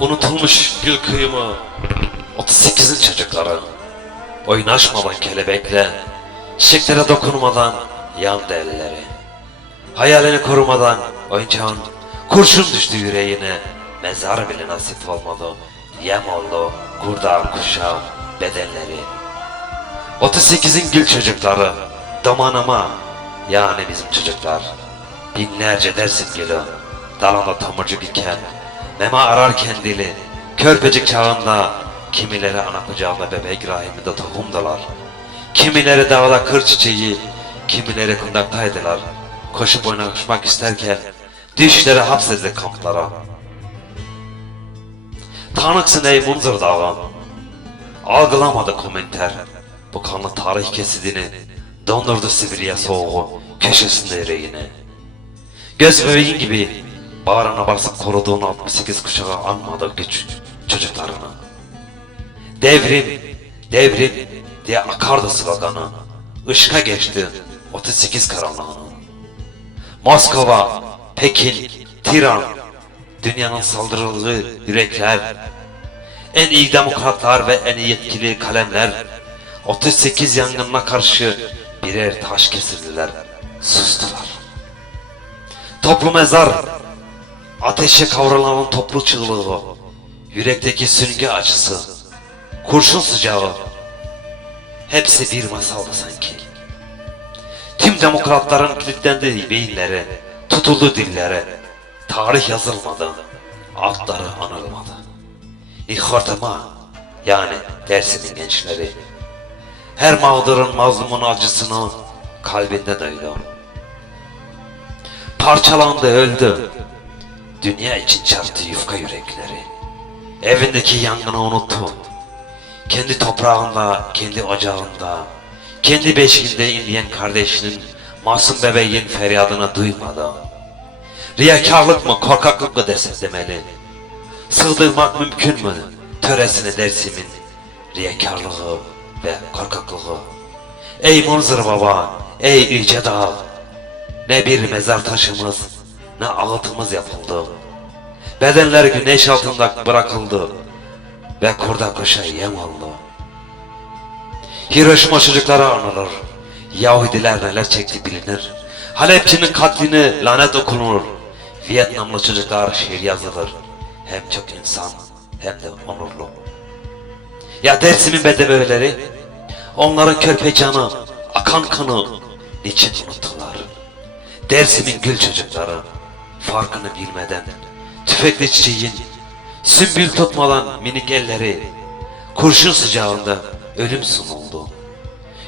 Unutulmuş gül kıyımı 38'in çocukları Oynaşmadan kelebekle Çiçeklere dokunmadan yandı elleri Hayalini korumadan oyuncağın Kurşun düştü yüreğine Mezar bile nasip olmadı Yem oldu kurda kuşa bedenleri. 38'in gül çocukları Damanama Yani bizim çocuklar. Binlerce dersin gülü Dalında tomurcuk iken Meme ararken dili Körpecik çağında Kimileri ana kucağında bebek rahiminde tohumdalar. Kimileri dağda kır çiçeği Kimileri kundaktaydılar. Koşup oynaşmak isterken Düşleri hapsedildi kamplara. Tanıksın ey Munzur dağı Algılamadı komenter. Bu kanlı tarih kesidini Dondurdu Sibirya soğuğu Köşesinde yüreğini. Göz bebeğin gibi Bağrına basıp koruduğun 68 kuşağı anmadı güç çocuklarını Devrim, devrim diye akardı sloganı. Işka geçti 38 karanlığını Moskova, Pekin, Tiran Dünyanın saldırıldığı yürekler En iyi demokratlar ve en iyi yetkili kalemler 38 yangınına karşı birer taş kesildiler Sustular. Toplu mezar Ateşe kavrulanın toplu çığlığı Yürekteki süngü acısı Kurşun sıcağı. Hepsi bir masaldı sanki. Tüm demokratların kilitlendiği beyinlere Tutuldu dillere. Tarih yazılmadı Adları anılmadı. İhortama Yani Dersim'in gençleri. Her mağdurun mazlumun acısını Kalbinde duydu Parçalandı öldü Dünya için çarptı yufka yürekleri. Evindeki yangını unuttu. Kendi toprağında, kendi ocağında Kendi beşiğinde inleyen kardeşinin Masum bebeğin feryadını duymadı. Riyakarlık mı, korkaklık mı desek demeli. Sığdırmak mümkün mü? Töresine dersimin Riyakarlığı ve korkaklığı. Ey Munzır Baba, ey Yüce Dağ ne bir mezar taşımız, ne ağıtımız yapıldı. Bedenler güneş altında bırakıldı ve kurda kuşa yem oldu. Hiroşima çocukları anılır. Yahudiler neler çekti bilinir. Halepçinin katlini lanet okunur. Vietnamlı çocuklar şiir yazılır. Hem çok insan hem de onurlu. Ya Dersim'in bedebeleri, onların körpe canı, akan kanı niçin unuttular? Dersim'in gül çocukları farkını bilmeden tüfekli çiçeğin sümbül tutmadan minik elleri kurşun sıcağında ölüm sunuldu.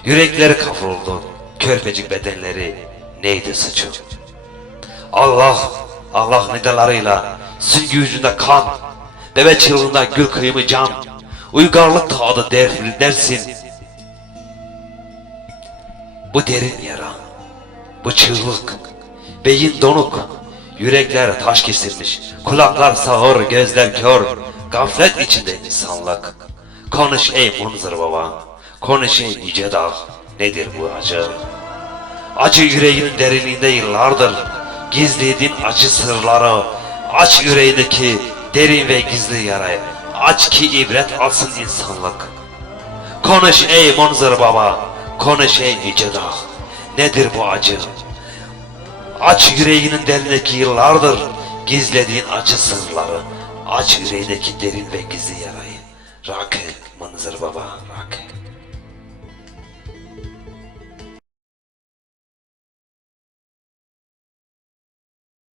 Yürekleri kavruldu körpecik bedenleri neydi suçu? Allah Allah nidalarıyla süngü yüzünde kan bebe çığlığında gül kıyımı can uygarlık tadı der, dersin bu derin yara bu çığlık, beyin donuk, yürekler taş kesilmiş, kulaklar sağır, gözler kör, gaflet içinde insanlık. Konuş ey Munzır baba, konuş ey yüce dağ, nedir bu acı? Acı yüreğinin derinliğinde yıllardır, gizlediğin acı sırları, aç yüreğindeki derin ve gizli yarayı, aç ki ibret alsın insanlık. Konuş ey Munzır baba, konuş ey yüce dağ. Nedir bu acı? Aç yüreğinin derindeki yıllardır gizlediğin acı sırları. Aç yüreğindeki derin ve gizli yarayı. Rakı, Manzır Baba, Rakı.